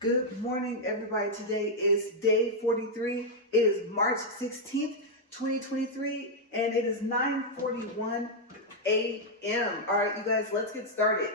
Good morning, everybody. Today is day 43. It is March 16th, 2023, and it is 9:41 a.m. All right, you guys, let's get started.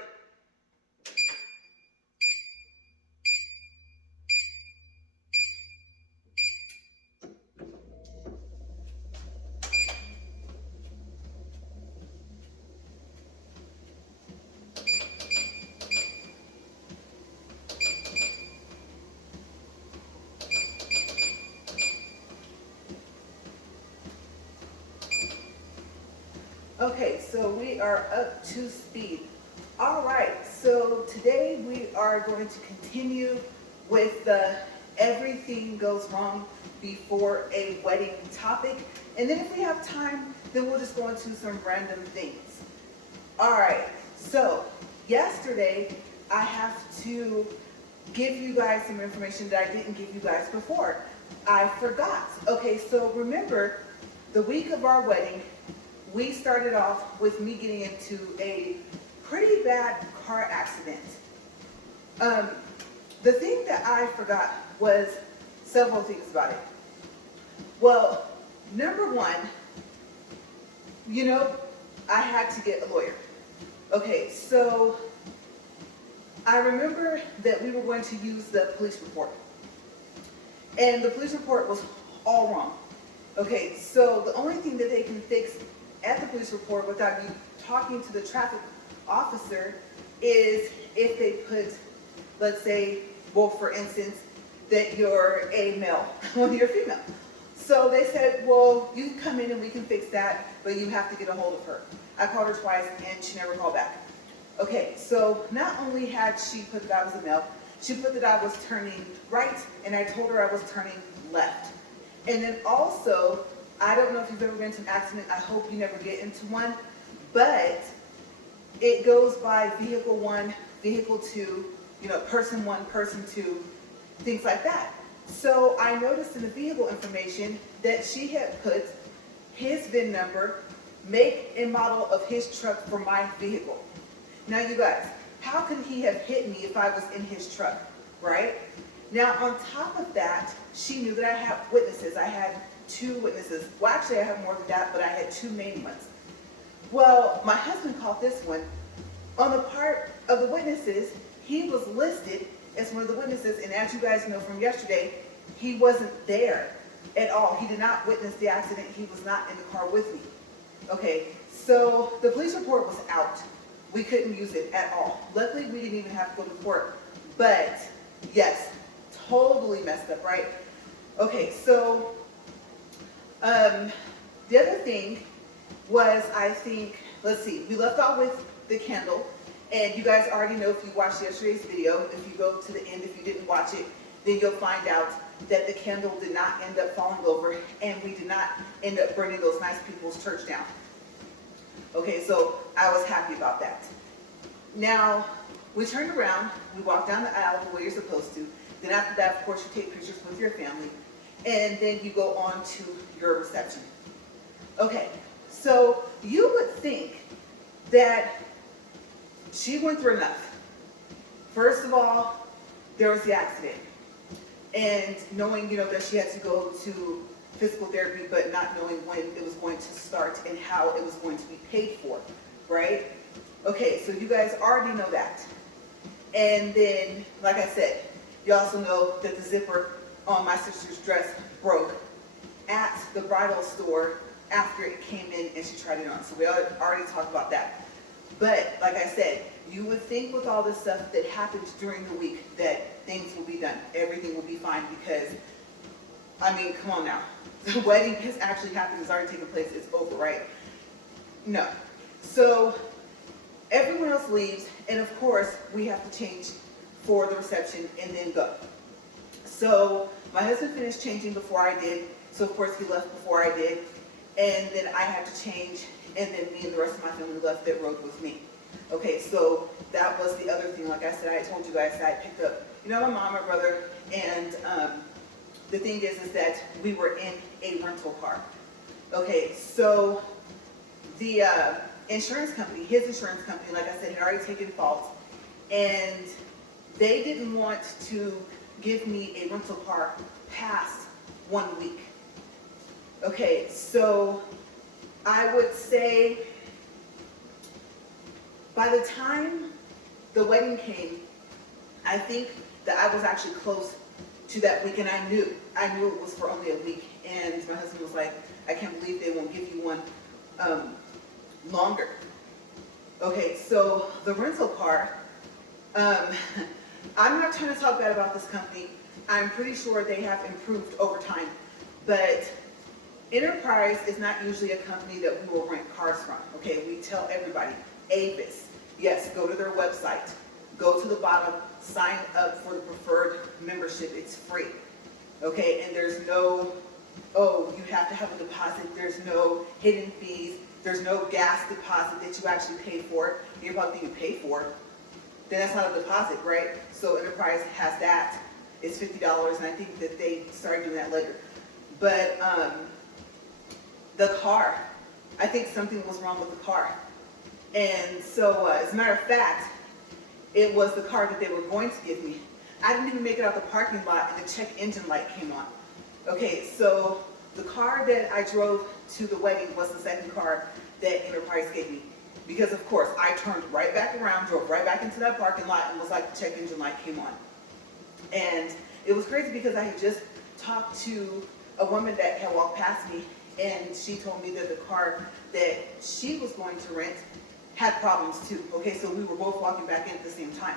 Okay, so we are up to speed. All right, so today we are going to continue with the everything goes wrong before a wedding topic. And then if we have time, then we'll just go into some random things. All right, so yesterday I have to give you guys some information that I didn't give you guys before. I forgot. Okay, so remember the week of our wedding, we started off with me getting into a pretty bad car accident. Um, the thing that I forgot was several things about it. Well, number one, I had to get a lawyer. Okay, so I remember that we were going to use the police report. And the police report was all wrong. Okay, so the only thing that they can fix at the police report without you talking to the traffic officer is if they put, let's say, well, for instance, that you're a male or you're female. So they said, well, you can come in and we can fix that, but you have to get a hold of her. I called her twice and she never called back. Okay, so not only had she put that I was a male, she put that I was turning right, and I told her I was turning left. And then also, I don't know if you've ever been to an accident, I hope you never get into one, but it goes by vehicle one, vehicle two, person one, person two, things like that. So I noticed in the vehicle information that she had put his VIN number, make and model of his truck for my vehicle. Now you guys, how could he have hit me if I was in his truck, right? Now on top of that, she knew that I had witnesses. I had 2 witnesses. Well, actually I have more than that, but I had 2 main ones. Well, my husband caught this one. On the part of the witnesses, he was listed as one of the witnesses, and as you guys know from yesterday, he wasn't there at all. He did not witness the accident. He was not in the car with me. Okay, so the police report was out. We couldn't use it at all. Luckily, we didn't even have to go to court. But yes, totally messed up, right? Okay, so the other thing was, I think, let's see, we left off with the candle. And you guys already know if you watched yesterday's video, if you go to the end, if you didn't watch it, then you'll find out that the candle did not end up falling over and we did not end up burning those nice people's church down. Okay, so I was happy about that. Now, we turned around, we walked down the aisle the way you're supposed to. Then after that, of course, you take pictures with your family. And then you go on to your reception. Okay, so you would think that she went through enough. First of all, there was the accident. And knowing, that she had to go to physical therapy, but not knowing when it was going to start and how it was going to be paid for, right? Okay, so you guys already know that. And then, like I said, you also know that the zipper on my sister's dress broke at the bridal store after it came in and she tried it on. So we already talked about that. But like I said, you would think with all this stuff that happened during the week that things will be done. Everything will be fine because, come on now. The wedding has actually happened. It's already taken place. It's over, right? No. So everyone else leaves, and of course, we have to change for the reception and then go. So my husband finished changing before I did. So of course, he left before I did. And then I had to change, and then me and the rest of my family left that rode with me. Okay, so that was the other thing. Like I said, I told you guys that I picked up, my mom, my brother, and the thing is that we were in a rental car. Okay, so the insurance company, his insurance company, like I said, had already taken fault, and they didn't want to give me a rental car past 1 week. Okay, so I would say by the time the wedding came, I think that I was actually close to that week, and I knew it was for only a week. And my husband was like, I can't believe they won't give you one longer. Okay, so the rental car, I'm not trying to talk bad about this company. I'm pretty sure they have improved over time, but Enterprise is not usually a company that we will rent cars from. Okay, we tell everybody, Avis, yes, go to their website, go to the bottom, sign up for the preferred membership, it's free. Okay, and there's no, oh, you have to have a deposit, there's no hidden fees, there's no gas deposit that you actually pay for. You're probably thinking pay for, then that's not a deposit, right? So Enterprise has that, it's $50, and I think that they started doing that later. But the car, I think something was wrong with the car. And so, as a matter of fact, it was the car that they were going to give me. I didn't even make it out the parking lot and the check engine light came on. Okay, so the car that I drove to the wedding was the second car that Enterprise gave me. Because of course, I turned right back around, drove right back into that parking lot, and was like, the check engine light came on. And it was crazy because I had just talked to a woman that had walked past me, and she told me that the car that she was going to rent had problems too. Okay, so we were both walking back in at the same time.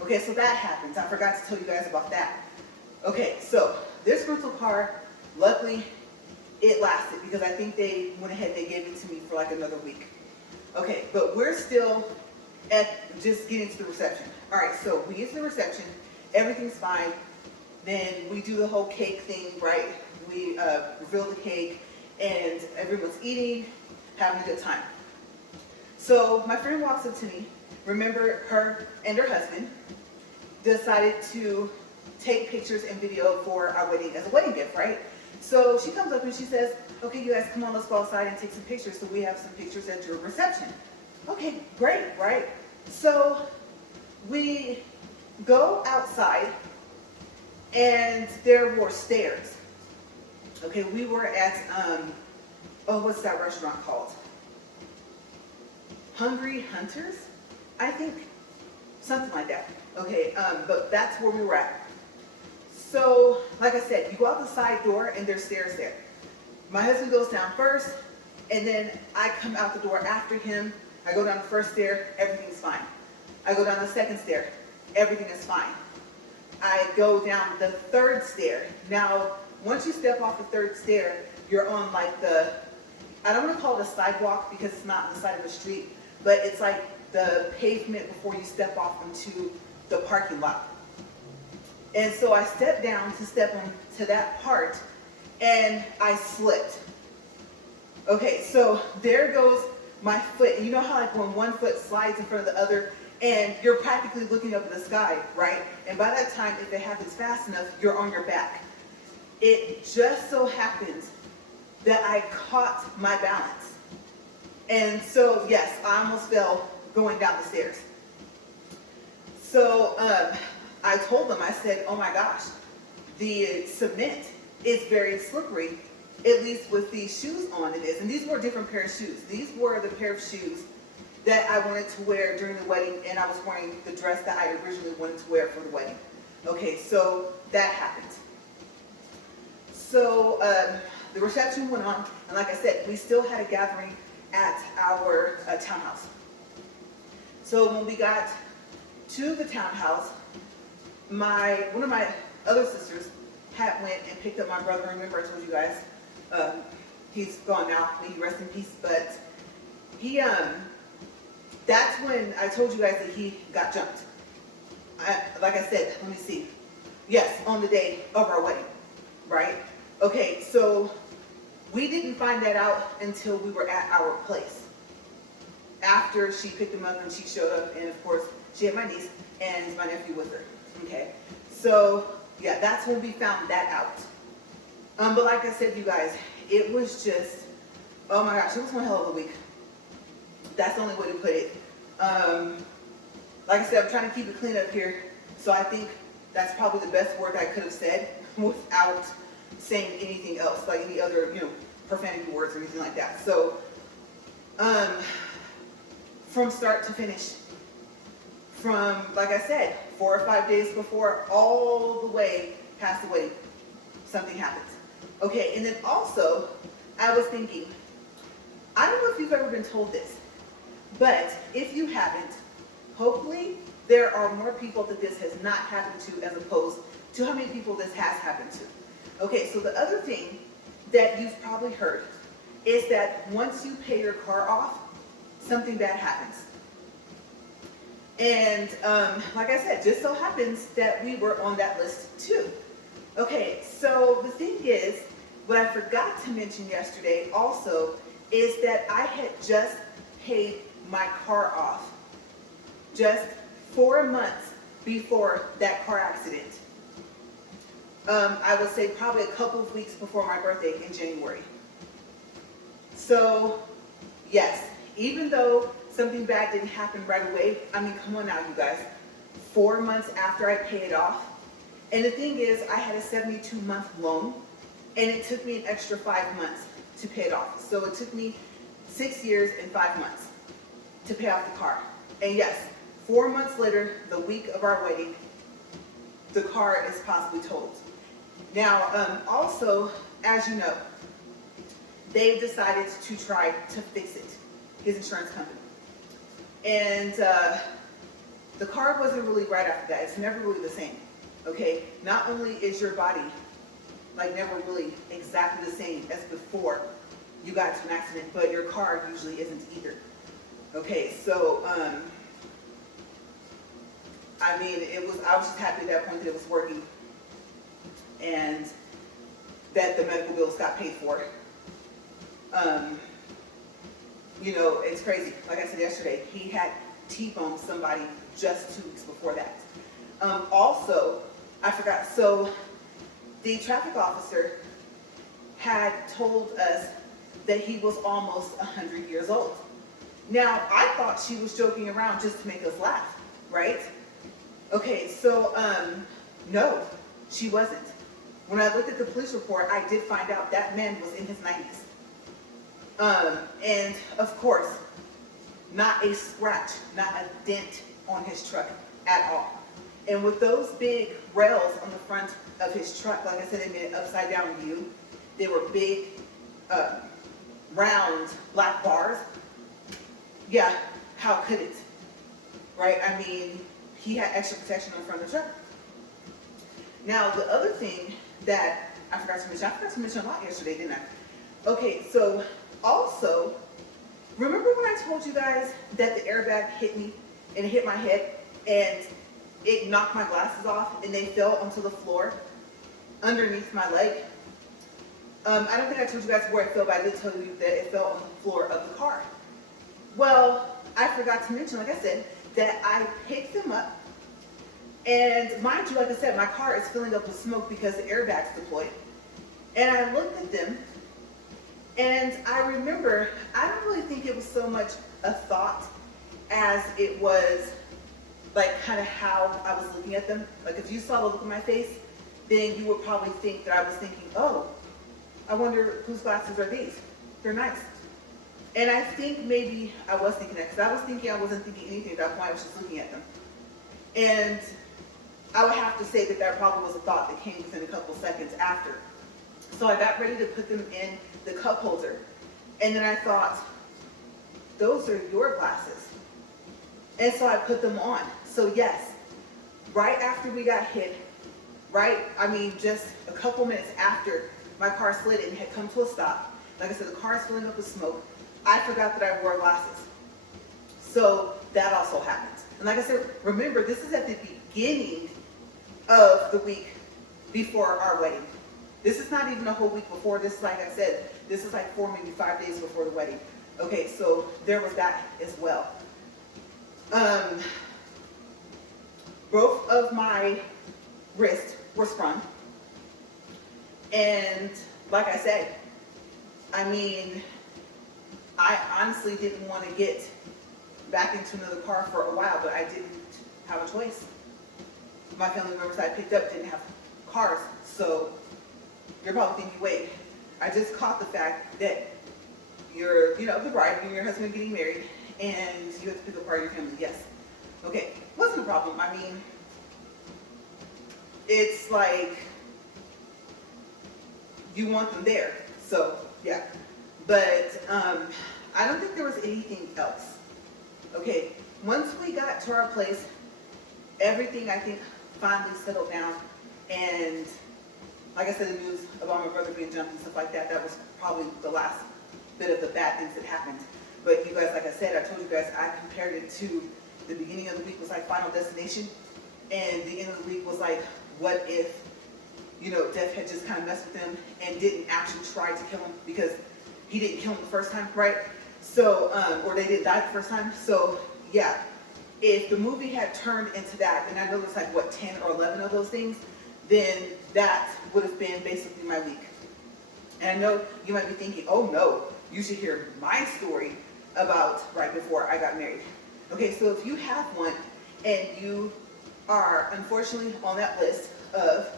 Okay, so that happens. I forgot to tell you guys about that. Okay, so this rental car, luckily, it lasted because I think they went ahead, they gave it to me for like another week. Okay, but we're still at just getting to the reception. All right, so we get to the reception, everything's fine. Then we do the whole cake thing, right? We reveal the cake, and everyone's eating, having a good time. So my friend walks up to me. Remember, her and her husband decided to take pictures and video for our wedding as a wedding gift, right? So she comes up and she says, okay, you guys, come on, let's go outside and take some pictures. So we have some pictures at your reception. Okay, great, right? So we go outside, and there were stairs. Okay, we were at, what's that restaurant called? Hungry Hunters, I think, something like that. Okay, but that's where we were at. So, like I said, you go out the side door and there's stairs there. My husband goes down first, and then I come out the door after him. I go down the first stair, everything's fine. I go down the second stair, everything is fine. I go down the third stair. Now, once you step off the third stair, you're on like the, I don't want to call it a sidewalk because it's not on the side of the street, but it's like the pavement before you step off into the parking lot. And so I stepped down to step onto that part, and I slipped. Okay, so there goes my foot. And you know how like when one foot slides in front of the other, and you're practically looking up at the sky, right? And by that time, if it happens fast enough, you're on your back. It just so happens that I caught my balance. And so, yes, I almost fell going down the stairs. So I told them, I said, oh my gosh, the cement is very slippery, at least with these shoes on it is. And these were a different pair of shoes. These were the pair of shoes that I wanted to wear during the wedding, and I was wearing the dress that I originally wanted to wear for the wedding. Okay, so that happened. So the reception went on, and like I said, we still had a gathering at our townhouse. So when we got to the townhouse, one of my other sisters went and picked up my brother. Remember I told you guys, he's gone now, may he rest in peace, but he, that's when I told you guys that he got jumped. Like I said, let me see. Yes, on the day of our wedding, right? Okay, so we didn't find that out until we were at our place. After she picked him up and she showed up, and of course, she had my niece and my nephew with her. Okay, so yeah, that's when we found that out. But like I said, you guys, it was just, oh my gosh, it was one hell of a week. That's the only way to put it. Like I said, I'm trying to keep it clean up here So I think that's probably the best word I could have said without saying anything else, like any other, profanity words or anything like that. So, from start to finish, from, like I said, 4 or 5 days before, all the way past the wedding, something happens. Okay, and then also, I was thinking, I don't know if you've ever been told this, but if you haven't, hopefully there are more people that this has not happened to as opposed to how many people this has happened to. Okay, so the other thing that you've probably heard is that once you pay your car off, something bad happens. And like I said, just so happens that we were on that list too. Okay, so the thing is, what I forgot to mention yesterday also is that I had just paid my car off just 4 months before that car accident. I would say probably a couple of weeks before my birthday in January. So, yes, even though something bad didn't happen right away, I mean, come on now, you guys. 4 months after I paid it off. And the thing is, I had a 72-month loan, and it took me an extra 5 months to pay it off. So it took me 6 years and 5 months to pay off the car. And yes, 4 months later, the week of our wedding, the car is possibly totaled. Now, also, as you know, they've decided to try to fix it, his insurance company. And the car wasn't really right after that. It's never really the same, okay? Not only is your body like never really exactly the same as before you got to an accident, but your car usually isn't either. Okay, so, I mean, I was just happy at that point that it was working and that the medical bills got paid for. It's crazy. Like I said yesterday, he had T-boned somebody just 2 weeks before that. Also, I forgot, so the traffic officer had told us that he was almost 100 years old. Now, I thought she was joking around just to make us laugh, right? Okay, so, no, she wasn't. When I looked at the police report, I did find out that man was in his 90s. And of course, not a scratch, not a dent on his truck at all. And with those big rails on the front of his truck, like I said, they made an upside down view. They were big, round black bars. Yeah, how could it? Right? I mean, he had extra protection on the front of the truck. Now, the other thing that I forgot to mention a lot yesterday, didn't I? Okay, so also, remember when I told you guys that the airbag hit me and it hit my head and it knocked my glasses off and they fell onto the floor underneath my leg? I don't think I told you guys where it fell, but I did tell you that it fell on the floor of the car. Well, I forgot to mention, like I said, that I picked them up. And mind you, like I said, my car is filling up with smoke because the airbag's deployed. And I looked at them, and I remember, I don't really think it was so much a thought as it was like kind of how I was looking at them. Like if you saw the look on my face, then you would probably think that I was thinking, oh, I wonder whose glasses are these? They're nice. And I think maybe I was thinking that, because I was thinking I wasn't thinking anything at that point, I was just looking at them. And I would have to say that that probably was a thought that came within a couple seconds after. So I got ready to put them in the cup holder. And then I thought, those are your glasses. And so I put them on. So yes, right after we got hit, just a couple minutes after my car slid and had come to a stop, like I said, the car is filling up with smoke, I forgot that I wore glasses. So that also happened. And like I said, remember, this is at the beginning of the week before our wedding. This is not even a whole week before. This is, like I said, this is like 4, maybe 5 days before the wedding. Okay, so there was that as well. Both of my wrists were sprung. And like I said, I mean, I honestly didn't want to get back into another car for a while, but I didn't have a choice. my family members I picked up didn't have cars. So you're probably thinking, wait, I just caught the fact that you're, the bride and your husband getting married and you have to pick up part of your family. Yes. Okay, wasn't a problem. I mean, it's like you want them there. So yeah, but I don't think there was anything else. Okay, once we got to our place, everything I think finally settled down, and like I said, the news about my brother being jumped and stuff like that, that was probably the last bit of the bad things that happened. But you guys, like I said, I told you guys, I compared it to the beginning of the week was like Final Destination, and the end of the week was like, what if, Death had just kind of messed with him and didn't actually try to kill him, because he didn't kill him the first time, right? So, or they didn't die the first time. So yeah, if the movie had turned into that, and I know there's like, what, 10 or 11 of those things, then that would have been basically my week. And I know you might be thinking, oh no, you should hear my story about right before I got married. Okay, so if you have one and you are unfortunately on that list of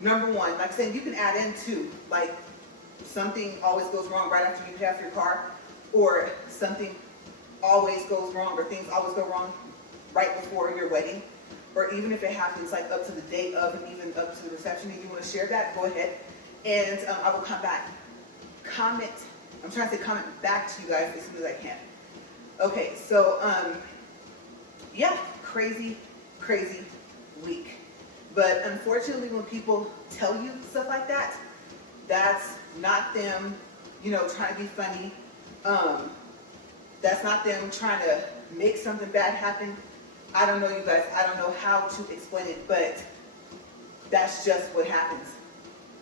number one, like I said, you can add in two, like something always goes wrong right after you have your car, or something always goes wrong, or things always go wrong right before your wedding, or even if it happens like up to the day of and even up to the reception and you want to share that, go ahead. And I will come back. Comment, I'm trying to say comment back to you guys as soon as I can. Okay, so yeah, crazy week. But unfortunately, when people tell you stuff like that, that's not them, trying to be funny. That's not them trying to make something bad happen. I don't know, you guys. I don't know how to explain it, but that's just what happens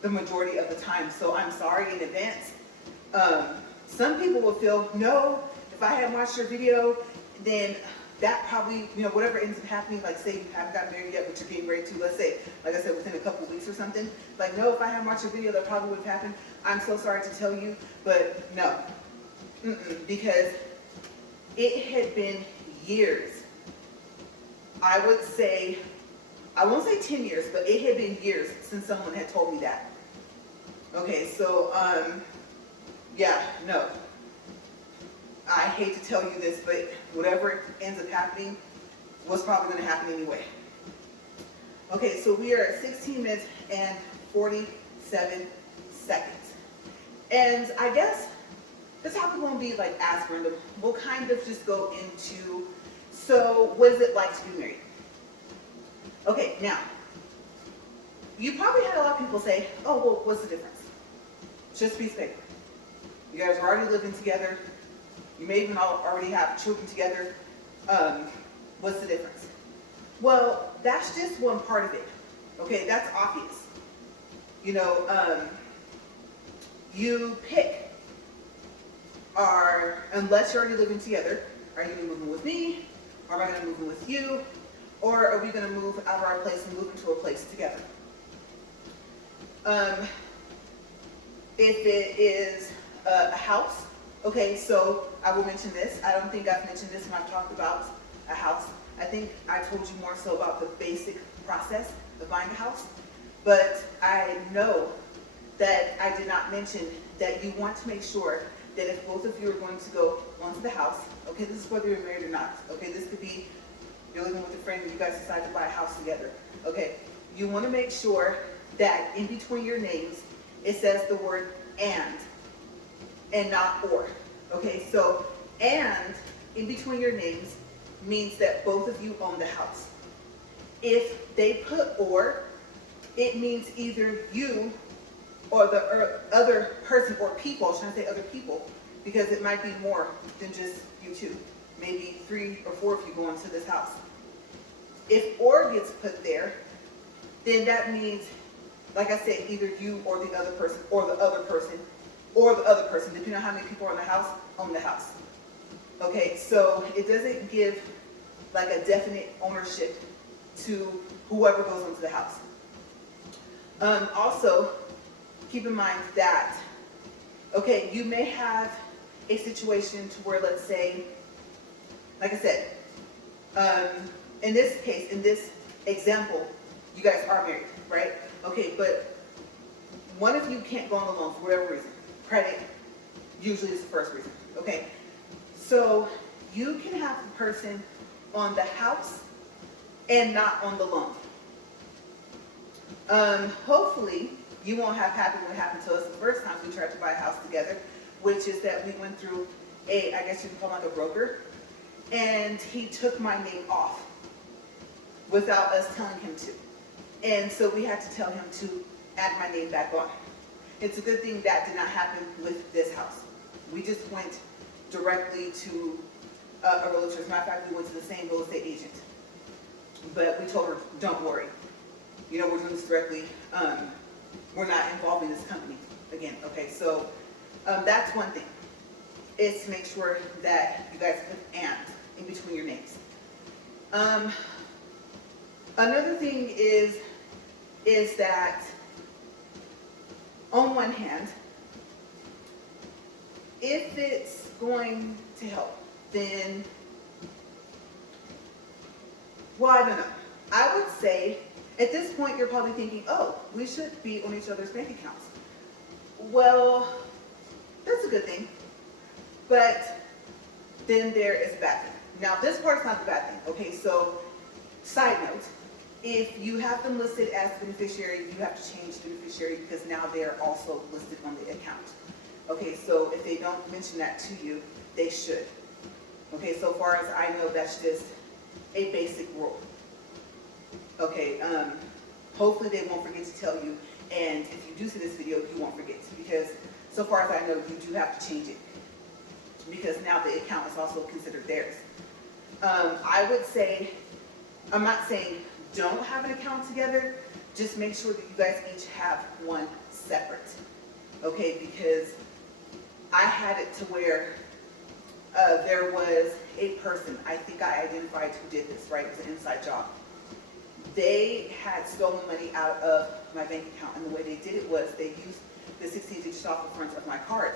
the majority of the time. So I'm sorry in advance. Some people will feel, no, if I hadn't watched your video, then that probably, whatever ends up happening, like say you haven't gotten married yet, but you're getting ready to, let's say, like I said, within a couple of weeks or something, like, no, if I hadn't watched your video, that probably would have happened. I'm so sorry to tell you, but no, because it had been years. I would say, I won't say 10 years, but it had been years since someone had told me that. Okay, so, yeah, no. I hate to tell you this, but whatever ends up happening was probably going to happen anyway. Okay, so we are at 16 minutes and 47 seconds. And I guess the topic won't be like as random. We'll kind of just go into, so what is it like to be married? Okay, now, you probably had a lot of people say, oh, well, what's the difference? It's just a piece of paper. You guys are already living together. You may even already have children together. What's the difference? Well, that's just one part of it. Okay, that's obvious. You pick, unless you're already living together, are you going to move in with me? Or am I going to move in with you? Or are we going to move out of our place and move into a place together? If it is a house, okay, so I will mention this. I don't think I've mentioned this when I've talked about a house. I think I told you more so about the basic process of buying a house. But I know that I did not mention that you want to make sure that if both of you are going to go onto the house, okay, this is whether you're married or not, okay, this could be you're living with a friend and you guys decide to buy a house together, okay, you want to make sure that in between your names it says the word and not or, okay, so and in between your names means that both of you own the house. If they put or, it means either you or the other person or people, I shouldn't say other people, because it might be more than just you two. Maybe 3 or 4 of you go into this house. If or gets put there, then that means, like I said, either you or the other person, or the other person, or the other person, depending on how many people are in the house, own the house. Okay, so it doesn't give like a definite ownership to whoever goes into the house. Also, keep in mind that, okay, you may have a situation to where, let's say, like I said, in this case, in this example, you guys are married, right? Okay, but one of you can't go on the loan for whatever reason. Credit usually is the first reason, okay? So you can have the person on the house and not on the loan. Hopefully, you won't have happened what happened to us the first time we tried to buy a house together, which is that we went through I guess you can call him like a broker, and he took my name off without us telling him to. And so we had to tell him to add my name back on. It's a good thing that did not happen with this house. We just went directly to a realtor. As a matter of fact, we went to the same real estate agent. But we told her, don't worry. You know, we're doing this directly. We're not involving this company again. Okay, so that's one thing. Is to make sure that you guys put and in between your names. Another thing is that on one hand, if it's going to help, then, well, I don't know. I would say at this point you're probably thinking, oh, we should be on each other's bank accounts. Well, that's a good thing. But then there is a bad thing. Now, this part's not the bad thing. Okay, so side note, if you have them listed as beneficiary, you have to change beneficiary because now they're also listed on the account. Okay, so if they don't mention that to you, they should. Okay, so far as I know, that's just a basic rule. Okay, hopefully they won't forget to tell you, and if you do see this video, you won't forget, because so far as I know, you do have to change it, because now the account is also considered theirs. I would say, I'm not saying don't have an account together, just make sure that you guys each have one separate, okay? Because I had it to where there was a person, I think I identified who did this, right? It was an inside job. They had stolen money out of my bank account, and the way they did it was they used the 16 digits off the front of my card.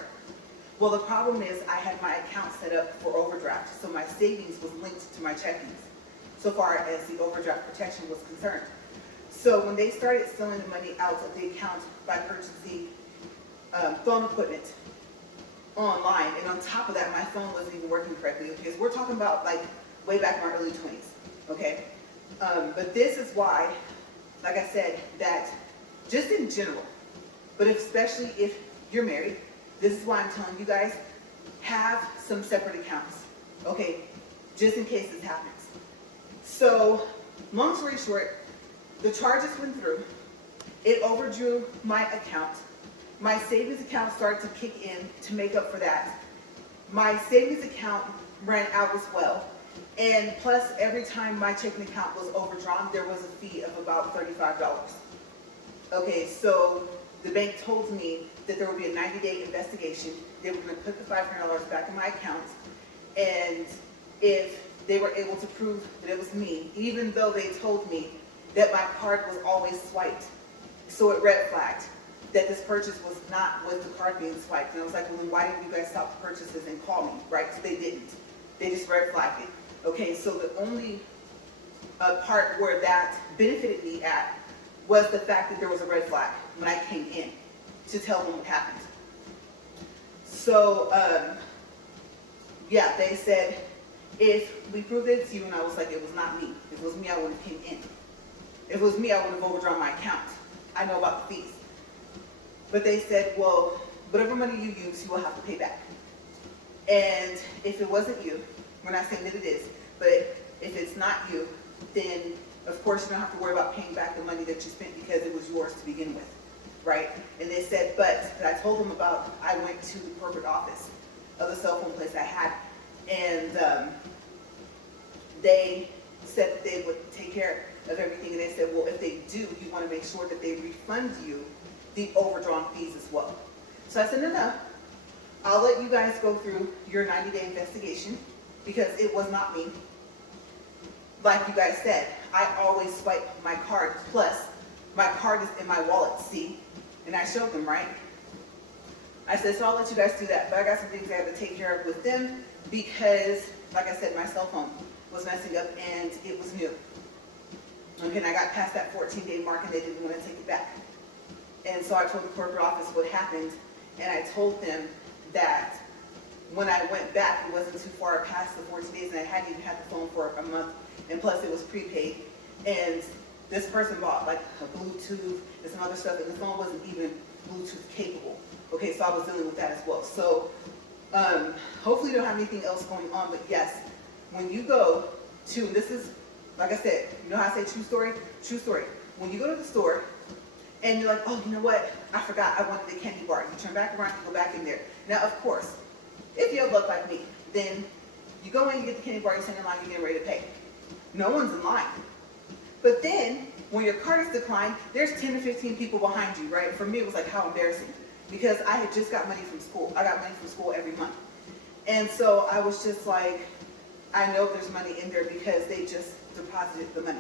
Well, the problem is I had my account set up for overdraft, so my savings was linked to my checkings, so far as the overdraft protection was concerned. So when they started stealing the money out of the account by purchasing phone equipment online, and on top of that, my phone wasn't even working correctly, because we're talking about like way back in my early 20s, okay? But this is why, like I said, that just in general, but especially if you're married, this is why I'm telling you guys, have some separate accounts, okay? Just in case this happens. So, long story short, the charges went through. It overdrew my account. My savings account started to kick in to make up for that. My savings account ran out as well. And plus, every time my checking account was overdrawn, there was a fee of about $35. Okay, so the bank told me that there would be a 90-day investigation. They were going to put the $500 back in my account, and if they were able to prove that it was me, even though they told me that my card was always swiped, so it red flagged that this purchase was not with the card being swiped. And I was like, well, then why didn't you guys stop the purchases and call me, right? So they didn't. They just red flagged it. Okay, so the only part where that benefited me at was the fact that there was a red flag when I came in to tell them what happened. So, yeah, they said, if we prove it to you, and I was like, it was not me. If it was me, I wouldn't have came in. If it was me, I would have overdrawn my account. I know about the fees. But they said, well, whatever money you use, you will have to pay back. And if it wasn't you, we're not saying that it is, but if it's not you, then of course you don't have to worry about paying back the money that you spent because it was yours to begin with, right? And they said, but I told them about, I went to the corporate office of the cell phone place I had, and they said that they would take care of everything. And they said, well, if they do, you want to make sure that they refund you the overdrawn fees as well. So I said, no, I'll let you guys go through your 90-day investigation because it was not me. Like you guys said, I always swipe my card, plus my card is in my wallet, see? And I showed them, right? I said, so I'll let you guys do that, but I got some things I have to take care of with them because, like I said, my cell phone was messing up and it was new. Okay, Okay, and I got past that 14-day mark and they didn't want to take it back. And so I told the corporate office what happened, and I told them that when I went back, it wasn't too far past the 14 days, and I hadn't even had the phone for a month, and plus it was prepaid. And this person bought like a Bluetooth and some other stuff, and the phone wasn't even Bluetooth capable. Okay, so I was dealing with that as well. So hopefully you don't have anything else going on, but yes, when you go to, this is, like I said, you know how I say true story? True story. When you go to the store, and you're like, oh, you know what? I forgot I wanted a candy bar. You turn back around, you go back in there. Now, of course, if you have luck like me, then you go in, you get the candy bar, you stand in line, you're getting ready to pay. No one's in line. But then, when your card is declined, there's 10 to 15 people behind you, right? For me, it was like, how embarrassing. Because I had just got money from school. I got money from school every month. And so I was just like, I know there's money in there because they just deposited the money.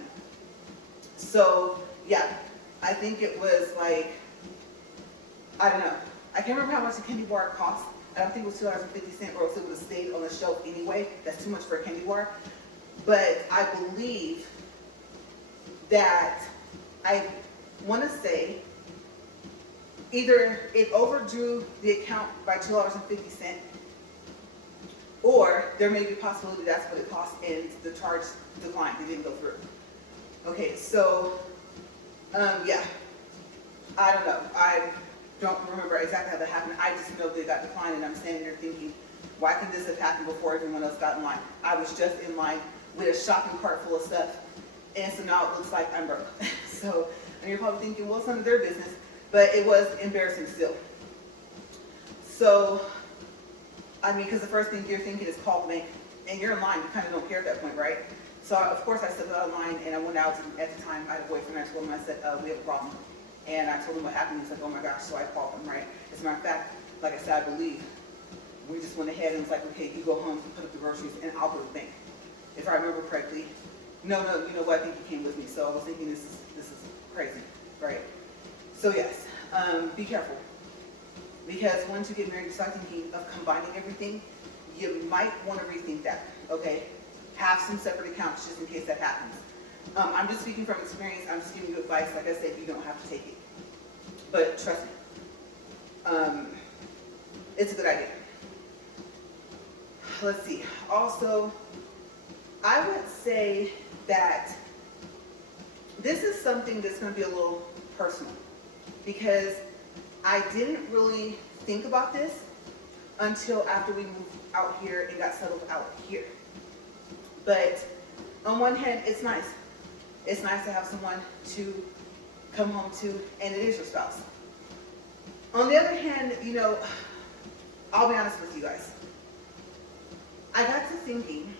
So, yeah. I think it was like, I don't know. I can't remember how much a candy bar cost. I don't think it was $2.50 or else it would have stayed on the shelf anyway. That's too much for a candy bar. But I believe that I want to say either it overdrew the account by $2.50 or there may be a possibility that's what it cost and the charge declined. It didn't go through. Okay, so yeah, I don't know. I don't remember exactly how that happened. I just know that it got declined, and I'm standing there thinking, why can this have happened before everyone else got in line? I was just in line with a shopping cart full of stuff, and so now it looks like I'm broke. So, and you're probably thinking, well, it's none of their business, but it was embarrassing still. So, I mean, because the first thing you're thinking is call the bank, and you're in line, you kind of don't care at that point, right? So, of course, I stepped out of line, and I went out, and at the time, I had a boyfriend, I told him, I said, we have a problem. And I told him what happened, he's like, oh my gosh, so I called him, right? As a matter of fact, like I said, I believe, we just went ahead and was like, okay, you go home, you put up the groceries, and I'll go to the bank. If I remember correctly, no, you know what, I think you came with me, so I was thinking this is crazy, right? So yes, be careful. Because once you get married, you start thinking of combining everything, you might want to rethink that, okay? Have some separate accounts just in case that happens. I'm just speaking from experience. I'm just giving you advice. Like I said, you don't have to take it. But trust me, it's a good idea. Let's see. Also, I would say that this is something that's going to be a little personal because I didn't really think about this until after we moved out here and got settled out here. But on one hand, it's nice. It's nice to have someone to come home to, and it is your spouse. On the other hand, you know, I'll be honest with you guys. I got to thinking,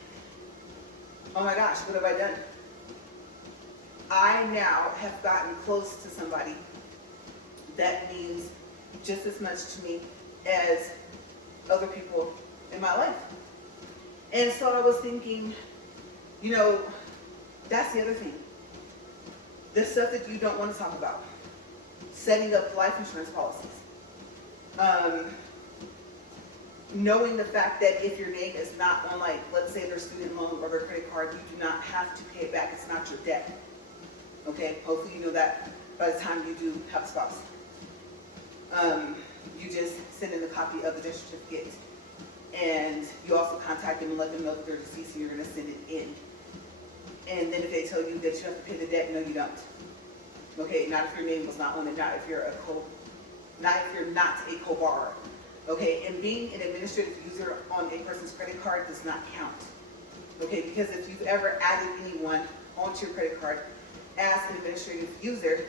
oh my gosh, what have I done? I now have gotten close to somebody that means just as much to me as other people in my life. And so I was thinking, you know, that's the other thing. The stuff that you don't want to talk about. Setting up life insurance policies. Knowing the fact that if your name is not on, like, let's say their student loan or their credit card, you do not have to pay it back. It's not your debt. Okay? Hopefully you know that by the time you do have a spouse. You just send in a copy of the death certificate. And you also contact them and let them know that they're deceased and you're going to send it in. And then if they tell you that you have to pay the debt, no, you don't. Okay, not if your name was not on it, not if you're not a co-borrower. Okay, and being an administrative user on a person's credit card does not count. Okay, because if you've ever added anyone onto your credit card as an administrative user,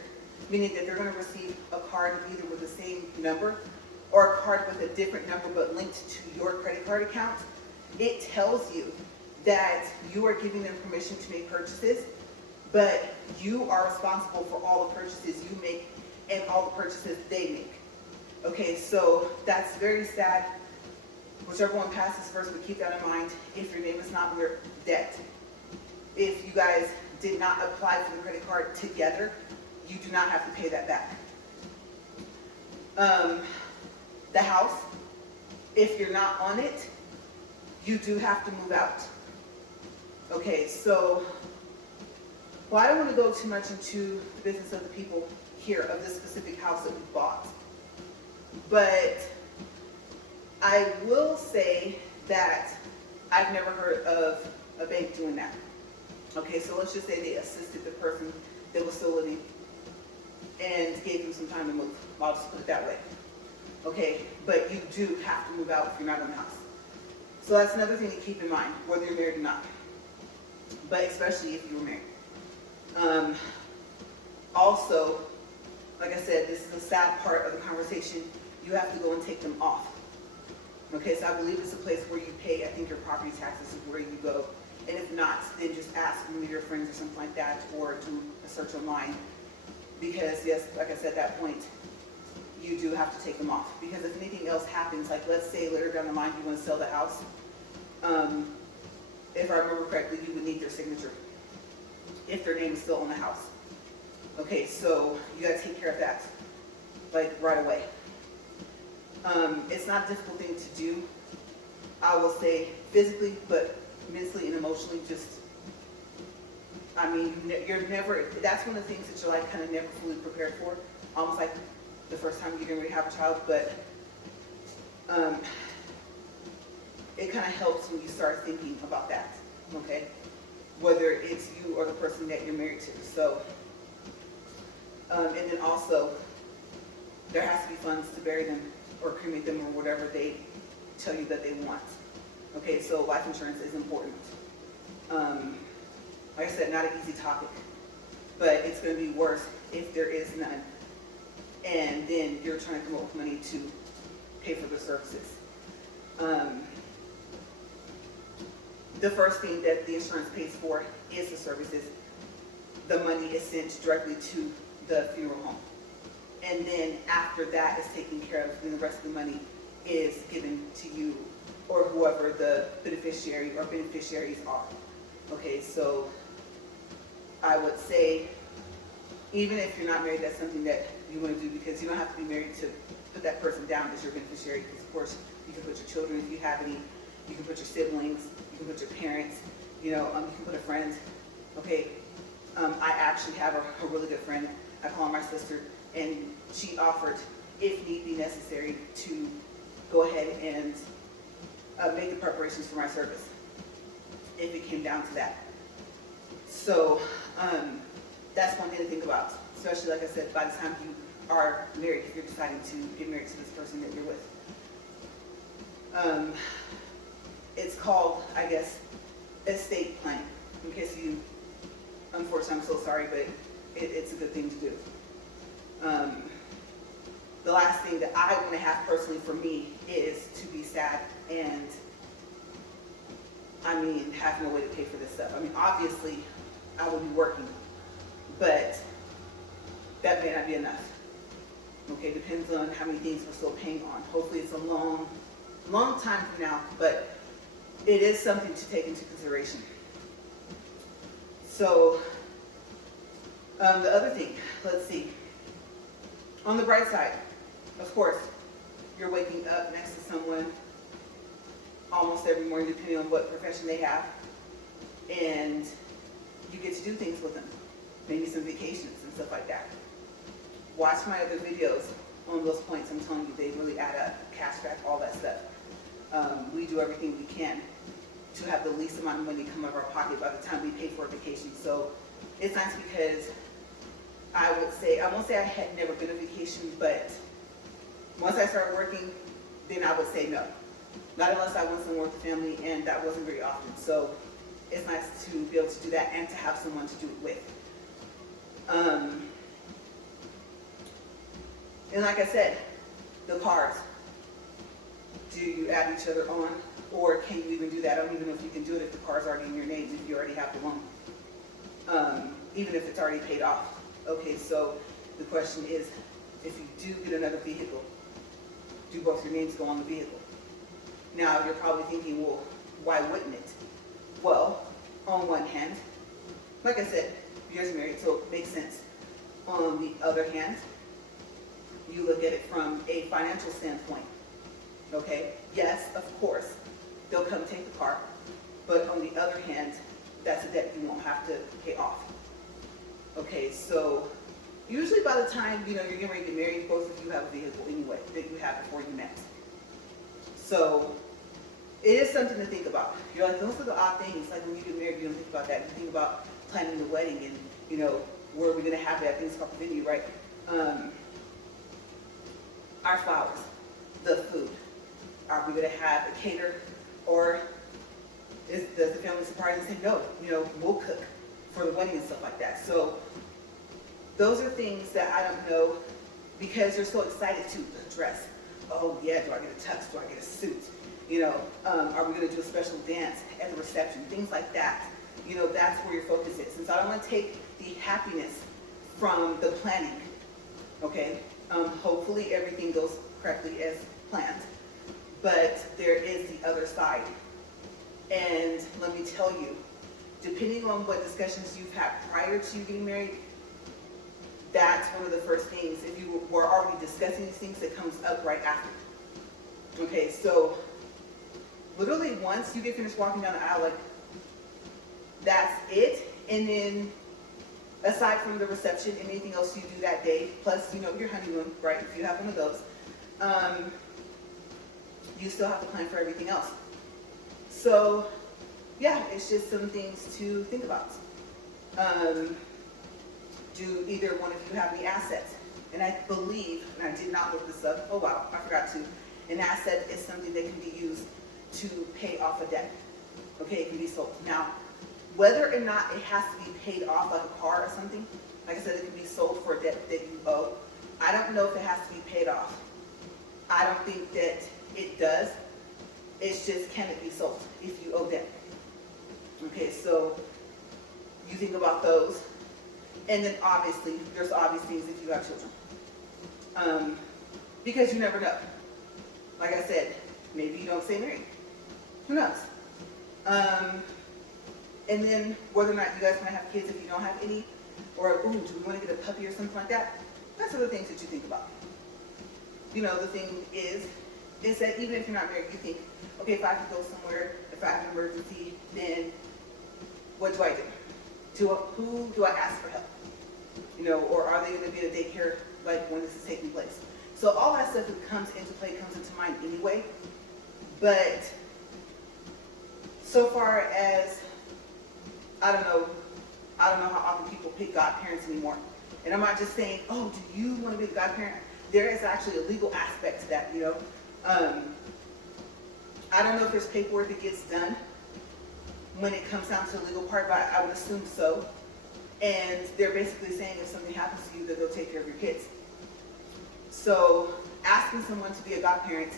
meaning that they're going to receive a card either with the same number or a card with a different number but linked to your credit card account, it tells you that you are giving them permission to make purchases, but you are responsible for all the purchases you make and all the purchases they make. Okay, so that's very sad. Whichever one passes first, but keep that in mind. If your name is not on your debt, if you guys did not apply for the credit card together, you do not have to pay that back. The house, if you're not on it, you do have to move out. Okay, so Well, I don't want to go too much into the business of the people here of this specific house that we bought, but I will say that I've never heard of a bank doing that. Okay, so let's just say they assisted the person that was still living and gave them some time to move. I'll just put it that way. Okay, but you do have to move out if you're not in the house. So that's another thing to keep in mind, whether you're married or not, but especially if you were married. Also, like I said, this is a sad part of the conversation. You have to go and take them off. Okay, so I believe it's a place where you pay, I think your property taxes is where you go. And if not, then just ask one of your friends or something like that, or do a search online. Because yes, like I said, at that point, you do have to take them off. Because if anything else happens, like let's say later down the line you want to sell the house, if I remember correctly, you would need their signature if their name is still on the house. Okay, so you got to take care of that, like right away. It's not a difficult thing to do, I will say, physically, but mentally and emotionally, just, I mean, you're never, that's one of the things that you're like kind of never fully prepared for, almost like the first time you're going to have a child, but it kind of helps when you start thinking about that, okay? Whether it's you or the person that you're married to. So, and then also, there has to be funds to bury them or cremate them or whatever they tell you that they want. Okay, so life insurance is important. Like I said, not an easy topic, but it's going to be worse if there is none. And then you're trying to come up with money to pay for the services. The first thing that the insurance pays for is the services. The money is sent directly to the funeral home. And then after that is taken care of, then the rest of the money is given to you or whoever the beneficiary or beneficiaries are. Okay, so I would say, even if you're not married, that's something that you want to do, because you don't have to be married to put that person down as your beneficiary, because of course you can put your children if you have any, you can put your siblings, you can put your parents, you can put a friend. Okay, I actually have a really good friend, I call her my sister, and she offered, if need be necessary, to go ahead and make the preparations for my service, if it came down to that. So that's one thing to think about, especially like I said, by the time you are married, if you're deciding to get married to this person that you're with. It's called, I guess, estate planning. In case you, unfortunately, I'm so sorry, but it's a good thing to do. The last thing that I want to have personally for me is to be sad and, I mean, have no way to pay for this stuff. I mean, obviously, I will be working, but that may not be enough. Okay, depends on how many things we're still paying on. Hopefully it's a long time from now, but it is something to take into consideration. So, the other thing, let's see. On the bright side, of course, you're waking up next to someone almost every morning, depending on what profession they have, and you get to do things with them, maybe some vacations and stuff like that. Watch my other videos on those points. I'm telling you, they really add up, cashback, all that stuff. We do everything we can to have the least amount of money come out of our pocket by the time we pay for a vacation. So it's nice because I won't say I had never been on vacation, but once I started working, then I would say no. Not unless I went somewhere with the family, and that wasn't very often. So it's nice to be able to do that and to have someone to do it with. And like I said, the cars. Do you add each other on? Or can you even do that? I don't even know if you can do it if the car's already in your name, if you already have the loan. Even if it's already paid off. Okay, so the question is, if you do get another vehicle, do both your names go on the vehicle? Now, you're probably thinking, well, why wouldn't it? Well, on one hand, like I said, you're married, so it makes sense. On the other hand, you look at it from a financial standpoint. Okay? Yes, of course, they'll come take the car, but on the other hand, that's a debt you won't have to pay off. so usually by the time, you're getting ready to get married, both of you have a vehicle anyway that you had before you met. So it is something to think about. You're like, those are the odd things. Like when you get married, you don't think about that. You think about planning the wedding and, where are we going to have that? Things called the venue, right? Our flowers, the food. Are we going to have a caterer, or does the family surprise and say, no, we'll cook for the wedding and stuff like that. So those are things that I don't know, because you're so excited to dress. Oh yeah, do I get a tux? Do I get a suit? Are we going to do a special dance at the reception? Things like that. That's where your focus is. And so I don't want to take the happiness from the planning. Okay? Hopefully everything goes correctly as planned. But there is the other side. And let me tell you, depending on what discussions you've had prior to you getting married, that's one of the first things, if you were already discussing these things, that comes up right after. Okay, so literally once you get finished walking down the aisle, like, that's it. And then aside from the reception and anything else you do that day, plus, your honeymoon, right, if you have one of those, you still have to plan for everything else. So, yeah, it's just some things to think about. Do either one of you have any assets? And I believe, and I did not look this up, oh wow, I forgot to, an asset is something that can be used to pay off a debt. Okay, it can be sold. Now, whether or not it has to be paid off like a car or something, like I said, it can be sold for a debt that you owe. I don't know if it has to be paid off. I don't think that it does. It's just, can it be sold if you owe debt? Okay, so you think about those. And then obviously, there's obvious things if you have children. Because you never know. Like I said, maybe you don't stay married. Who knows? And then whether or not you guys want to have kids if you don't have any, or ooh, do we want to get a puppy or something like that? That's other things that you think about. The thing is that even if you're not married, you think, okay, if I have to go somewhere, if I have an emergency, then what do I do? Who do I ask for help? Or are they going to be at a daycare like when this is taking place? So all that stuff that comes into mind anyway. But so far as, I don't know how often people pick godparents anymore. And I'm not just saying, oh, do you want to be a godparent? There is actually a legal aspect to that, I don't know if there's paperwork that gets done when it comes down to the legal part, but I would assume so. And they're basically saying if something happens to you, that they'll take care of your kids. So asking someone to be a godparent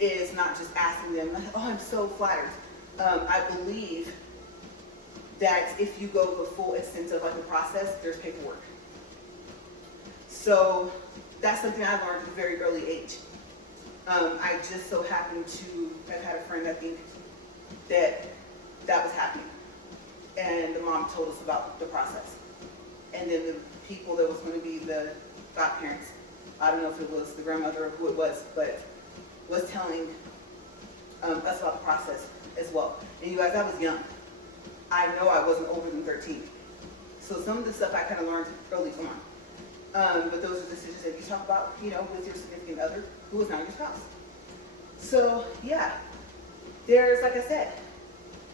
is not just asking them, like, oh, I'm so flattered. I believe that if you go the full extent of like the process, there's paperwork. So that's something I learned at a very early age. I just so happened to have had a friend, I think, that was happening. And the mom told us about the process. And then the people that was going to be the godparents, I don't know if it was the grandmother or who it was, but was telling us about the process as well. And you guys, I was young. I know I wasn't older than 13. So some of the stuff I kind of learned early on. But those are decisions that you talk about, with your significant other who is not your spouse. So yeah, there's, like I said,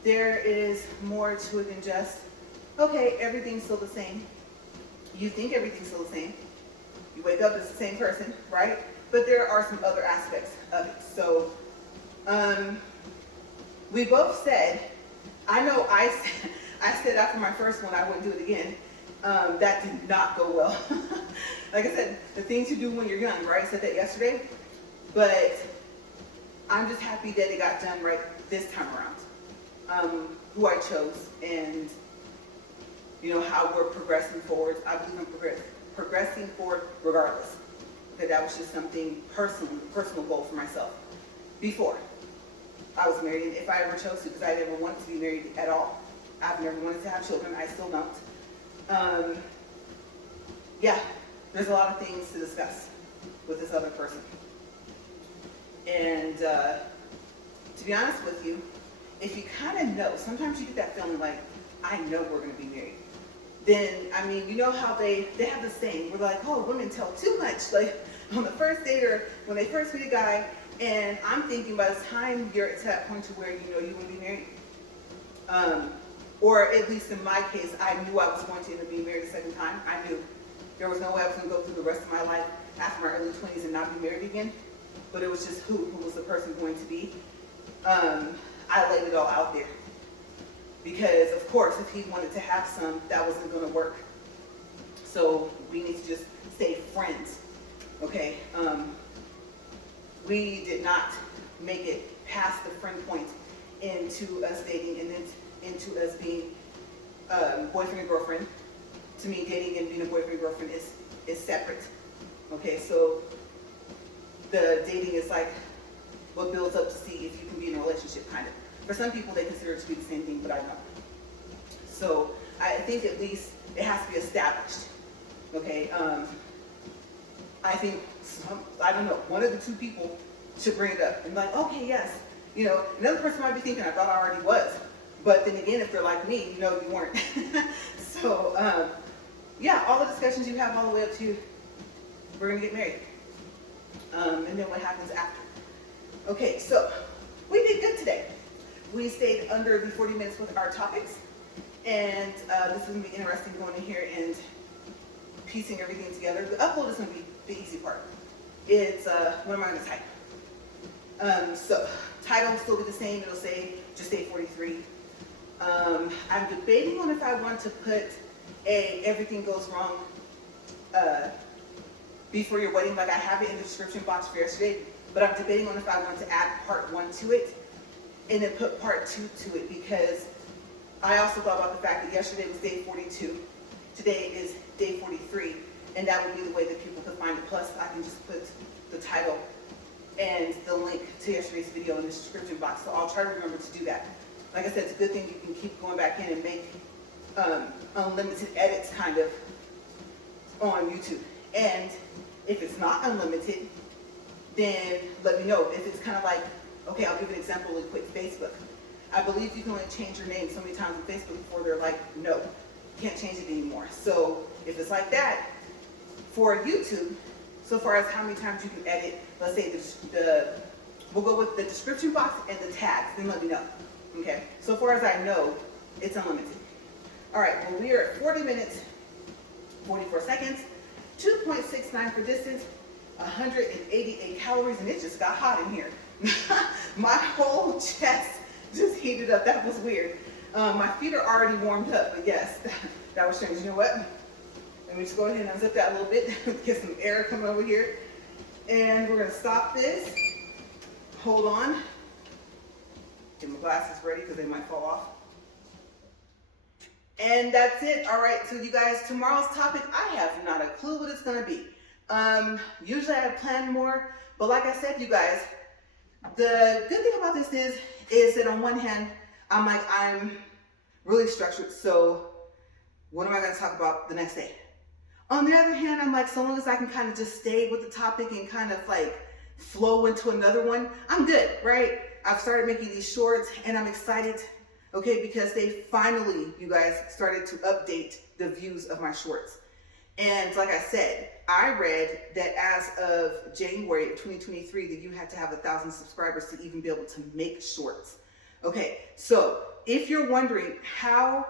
there is more to it than just, okay, everything's still the same. You think everything's still the same. You wake up as the same person, right? But there are some other aspects of it. So we both said, I know I said after my first one I wouldn't do it again. That did not go well. Like I said, the things you do when you're young, right? I said that yesterday. But I'm just happy that it got done right this time around. Who I chose and, how we're progressing forward. I believe I'm progressing forward regardless. Okay, that was just something personal goal for myself. Before I was married, if I ever chose to, because I never wanted to be married at all. I've never wanted to have children. I still don't. Yeah, there's a lot of things to discuss with this other person. And to be honest with you, if you kind of know, sometimes you get that feeling like, I know we're going to be married. then, I mean, you know how they have this saying, we're like, oh, women tell too much, like on the first date or when they first meet a guy, and I'm thinking by the time you're to that point to where you know you want to be married, or at least in my case, I knew I was going to end up being married a second time. I knew there was no way I was going to go through the rest of my life after my early 20s and not be married again, but it was just who was the person going to be. I laid it all out there. Because, of course, if he wanted to have some, that wasn't going to work. So we need to just stay friends, okay? We did not make it past the friend point into us dating and then into us being boyfriend and girlfriend. To me, dating and being a boyfriend and girlfriend is separate, okay? So the dating is like what builds up to see if you can be in a relationship, kind of. For some people, they consider it to be the same thing, but I don't. So I think at least it has to be established, okay? I think, I don't know, one of the two people should bring it up and be like, okay, yes. You know, another person might be thinking, I thought I already was. But then again, if they're like me, you know you weren't. So, yeah, all the discussions you have all the way up to, we're gonna get married. And then what happens after. Okay, so we did good today. We stayed under the 40 minutes with our topics, and this is going to be interesting going in here and piecing everything together. The upload is going to be the easy part. It's, what am I going to type? So, title will still be the same. It'll say just day 43. I'm debating on if I want to put a everything goes wrong before your wedding, like I have it in the description box for yesterday, but I'm debating on if I want to add part 1 to it and then put part 2 to it, because I also thought about the fact that yesterday was day 42, today is day 43, and that would be the way that people could find it. Plus, I can just put the title and the link to yesterday's video in the description box, so I'll try to remember to do that. Like I said, it's a good thing you can keep going back in and make unlimited edits, kind of, on YouTube. And if it's not unlimited, then let me know. If it's kind of like, okay, I'll give an example really quick. Facebook. I believe you can only change your name so many times on Facebook before they're like, no, you can't change it anymore. So if it's like that, for YouTube, so far as how many times you can edit, let's say we'll go with the description box and the tags, then let me know. Okay, so far as I know, it's unlimited. All right, well, we are at 40 minutes, 44 seconds, 2.69 for distance, 188 calories, and it just got hot in here. My whole chest just heated up. That was weird. My feet are already warmed up, but yes, that was strange. You know what? Let me just go ahead and unzip that a little bit, get some air coming over here. And we're gonna stop this. Hold on. Get my glasses ready because they might fall off. And that's it. All right, so you guys, tomorrow's topic, I have not a clue what it's gonna be. Usually I plan more, but like I said, you guys, the good thing about this is that on one hand, I'm really structured, so what am I gonna talk about the next day? On the other hand, I'm like, so long as I can kind of just stay with the topic and kind of like flow into another one, I'm good, right? I've started making these shorts and I'm excited, okay, because they finally, you guys, started to update the views of my shorts. And like I said, I read that as of January of 2023 that you had to have 1,000 subscribers to even be able to make shorts. Okay, so if you're wondering how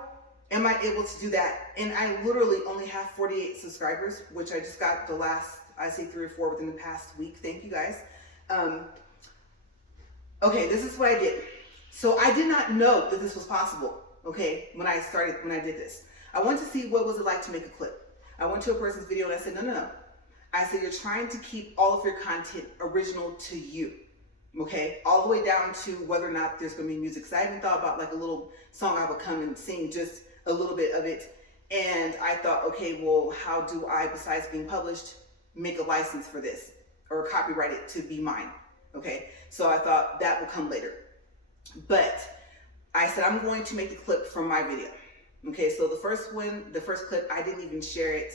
am I able to do that, and I literally only have 48 subscribers, which I just got the last, I say 3 or 4 within the past week. Thank you guys. Okay, this is what I did. So I did not know that this was possible, okay, when I did this. I wanted to see what was it like to make a clip. I went to a person's video and I said, no. I said, you're trying to keep all of your content original to you, okay? All the way down to whether or not there's gonna be music. Because I even thought about like a little song I would come and sing, just a little bit of it. And I thought, okay, well, how do I, besides being published, make a license for this or copyright it to be mine, okay? So I thought that will come later. But I said, I'm going to make the clip from my video. Okay, so the first clip, I didn't even share it.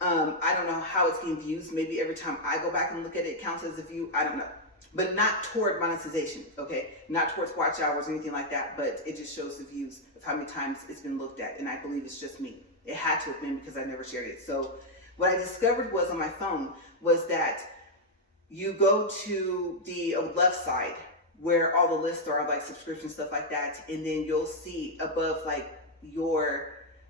I don't know how it's getting views. Maybe every time I go back and look at it, it counts as a view. I don't know. But not toward monetization, okay? Not towards watch hours or anything like that, but it just shows the views of how many times it's been looked at, and I believe it's just me. It had to have been because I never shared it. So what I discovered was on my phone was that you go to the left side where all the lists are, like subscription stuff like that, and then you'll see above like your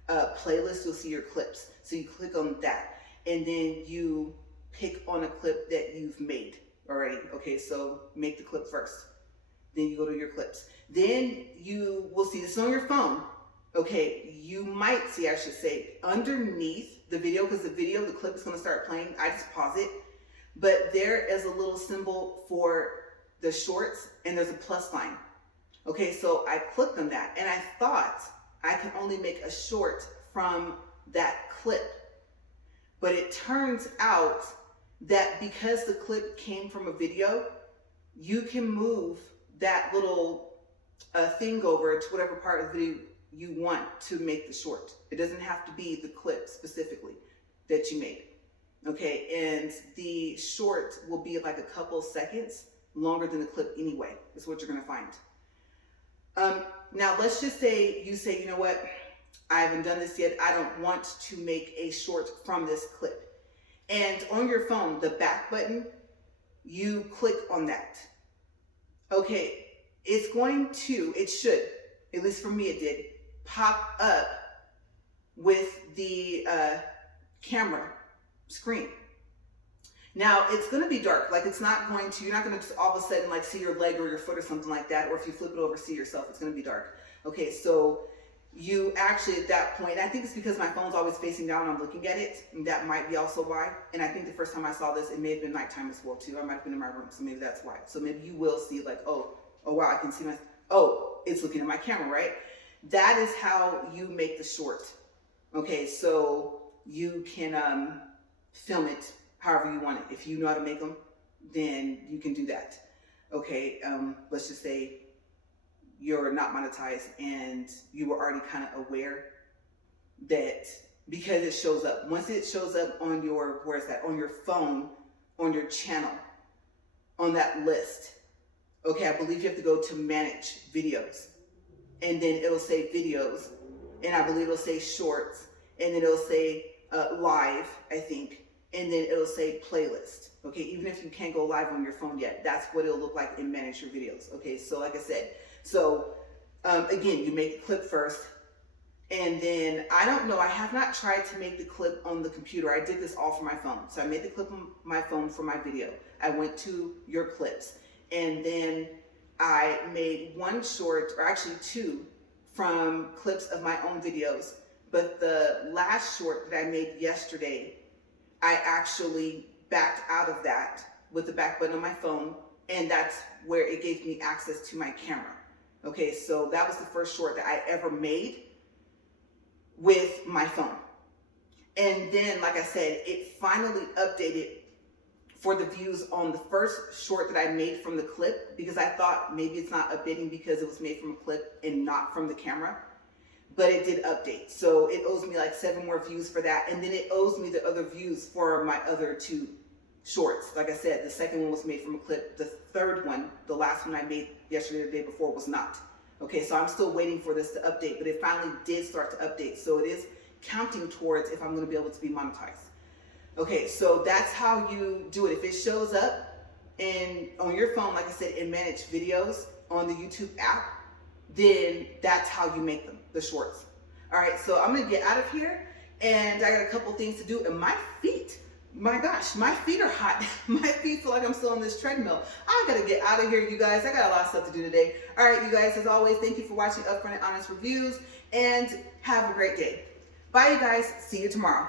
playlist, you'll see your clips. So you click on that, and then you pick on a clip that you've made already. Okay, so make the clip first. Then you go to your clips. Then you will see this on your phone. Okay, you might see, I should say, underneath the video, because the clip is going to start playing. I just pause it. But there is a little symbol for the shorts, and there's a plus sign. Okay, so I clicked on that, and I thought I could only make a short from that clip. But it turns out that because the clip came from a video, you can move that little thing over to whatever part of the video you want to make the short. It doesn't have to be the clip specifically that you made. Okay, and the short will be like a couple seconds longer than the clip anyway. That's what you're gonna find. Now let's just say you say, you know what, I haven't done this yet. I don't want to make a short from this clip. And on your phone, the back button, you click on that. Okay, it should, at least for me it did, pop up with the camera screen. Now it's going to be dark, like you're not going to all of a sudden like see your leg or your foot or something like that, or if you flip it over, see yourself. It's going to be dark. Okay, so you actually at that point, I think it's because my phone's always facing down and I'm looking at it, and that might be also why. And I think the first time I saw this, it may have been nighttime as well too. I might have been in my room, so maybe that's why. So maybe you will see like, oh wow, I can see it's looking at my camera, right? That is how you make the short. Okay, so you can film it however you want it. If you know how to make them, then you can do that. Okay, let's just say you're not monetized and you were already kind of aware that, because it shows up. Once it shows up on your, on your phone, on your channel, on that list, okay, I believe you have to go to manage videos, and then it'll say videos, and I believe it'll say shorts, and then it'll say live, I think, and then it'll say playlist. Okay, even if you can't go live on your phone yet, that's what it'll look like in manage your videos. Okay, so like I said, again, you make the clip first, and then I don't know, I have not tried to make the clip on the computer. I did this all from my phone. So I made the clip on my phone for my video. I went to your clips, and then I made one short, or actually two, from clips of my own videos. But the last short that I made yesterday, I actually backed out of that with the back button on my phone, and that's where it gave me access to my camera. Okay, so that was the first short that I ever made with my phone. And then, like I said, it finally updated for the views on the first short that I made from the clip, because I thought maybe it's not updating because it was made from a clip and not from the camera, but it did update. So it owes me like 7 more views for that, and then it owes me the other views for my other 2 shorts. Like I said, the second one was made from a clip. The third one, the last one I made yesterday or the day before, was not. Okay, so I'm still waiting for this to update, but it finally did start to update. So it is counting towards if I'm gonna be able to be monetized. Okay, so that's how you do it. If it shows up on your phone, like I said, in manage videos on the YouTube app, then that's how you make them, the shorts. All right, so I'm gonna get out of here, and I got a couple things to do, and my feet, my gosh, my feet are hot. My feet feel like I'm still on this treadmill. I gotta get out of here, you guys. I got a lot of stuff to do today. All right, you guys, as always, thank you for watching Upfront and Honest Reviews, and have a great day. Bye, you guys. See you tomorrow.